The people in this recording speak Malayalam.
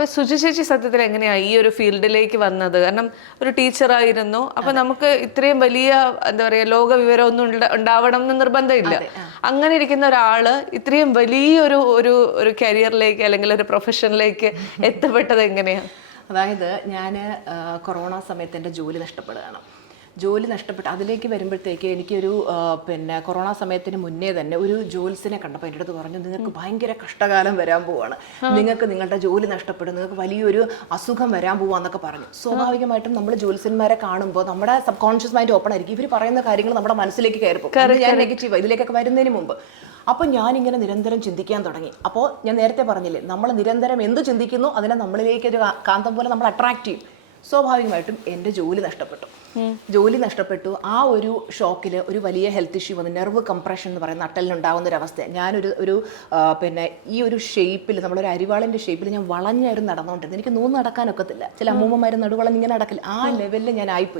അപ്പൊ സുജി ചേച്ചി സത്യത്തിൽ എങ്ങനെയാ ഈ ഒരു ഫീൽഡിലേക്ക് വന്നത്? കാരണം ഒരു ടീച്ചറായിരുന്നു, അപ്പൊ നമുക്ക് ഇത്രയും വലിയ എന്താ പറയാ ലോക വിവരം ഒന്നും ഉണ്ടാവണം എന്ന് നിർബന്ധമില്ല. അങ്ങനെ ഇരിക്കുന്ന ഒരാള് ഇത്രയും വലിയൊരു ഒരു ഒരു കരിയറിലേക്ക് അല്ലെങ്കിൽ ഒരു പ്രൊഫഷനിലേക്ക് എത്തപ്പെട്ടത് എങ്ങനെയാ? അതായത് ഞാൻ കൊറോണ സമയത്ത് എൻ്റെ ജോലി നഷ്ടപ്പെടുകയാണ്. ജോലി നഷ്ടപ്പെട്ട് അതിലേക്ക് വരുമ്പോഴത്തേക്ക് എനിക്കൊരു പിന്നെ കൊറോണ സമയത്തിന് മുന്നേ തന്നെ ഒരു ജോലിസിനെ കണ്ടപ്പോൾ എൻ്റെ അടുത്ത് പറഞ്ഞു, നിങ്ങൾക്ക് ഭയങ്കര കഷ്ടകാലം വരാൻ പോവാണ്, നിങ്ങൾക്ക് നിങ്ങളുടെ ജോലി നഷ്ടപ്പെടും, നിങ്ങൾക്ക് വലിയൊരു അസുഖം വരാൻ പോവാന്നൊക്കെ പറഞ്ഞു. സ്വാഭാവികമായിട്ടും നമ്മൾ ജോലിസന്മാരെ കാണുമ്പോൾ നമ്മുടെ സബ് കോൺഷ്യസ് മൈൻഡ് ഓപ്പൺ ആയിരിക്കും. ഇവർ പറയുന്ന കാര്യങ്ങൾ നമ്മുടെ മനസ്സിലേക്ക് കയറിപ്പോ. ഞാൻ നെഗറ്റീവ് ഇതിലേക്കൊക്കെ വരുന്നതിന് മുമ്പ് അപ്പോൾ ഞാനിങ്ങനെ നിരന്തരം ചിന്തിക്കാൻ തുടങ്ങി. അപ്പോൾ ഞാൻ നേരത്തെ പറഞ്ഞില്ലേ, നമ്മൾ നിരന്തരം എന്ത് ചിന്തിക്കുന്നു അതിനെ നമ്മളിലേക്ക് ഒരു കാന്തം പോലെ നമ്മൾ അട്രാക്ട് ചെയ്യും. സ്വാഭാവികമായിട്ടും എൻ്റെ ജോലി നഷ്ടപ്പെട്ടു. ജോലി നഷ്ടപ്പെട്ടു. ആ ഒരു ഷോക്കിൽ ഒരു വലിയ ഹെൽത്ത് ഇഷ്യൂ വന്നു. നെർവ് കംപ്രഷൻ എന്ന് പറയുന്ന നട്ടലിനുണ്ടാകുന്ന ഒരു അവസ്ഥ. ഞാനൊരു പിന്നെ ഈ ഒരു ഷേപ്പിൽ, നമ്മളൊരു അരിവാളിൻ്റെ ഷേപ്പിൽ ഞാൻ വളഞ്ഞായിരുന്നു നടന്നുകൊണ്ടിരുന്നത്. എനിക്ക് നൂന്ന് നടക്കാനൊക്കത്തില്ല. ചില അമ്മൂമ്മമാർ നടുവളം ഇങ്ങനെ നടക്കില്ല. ആ ലെവലിൽ ഞാൻ ആയിപ്പോയി.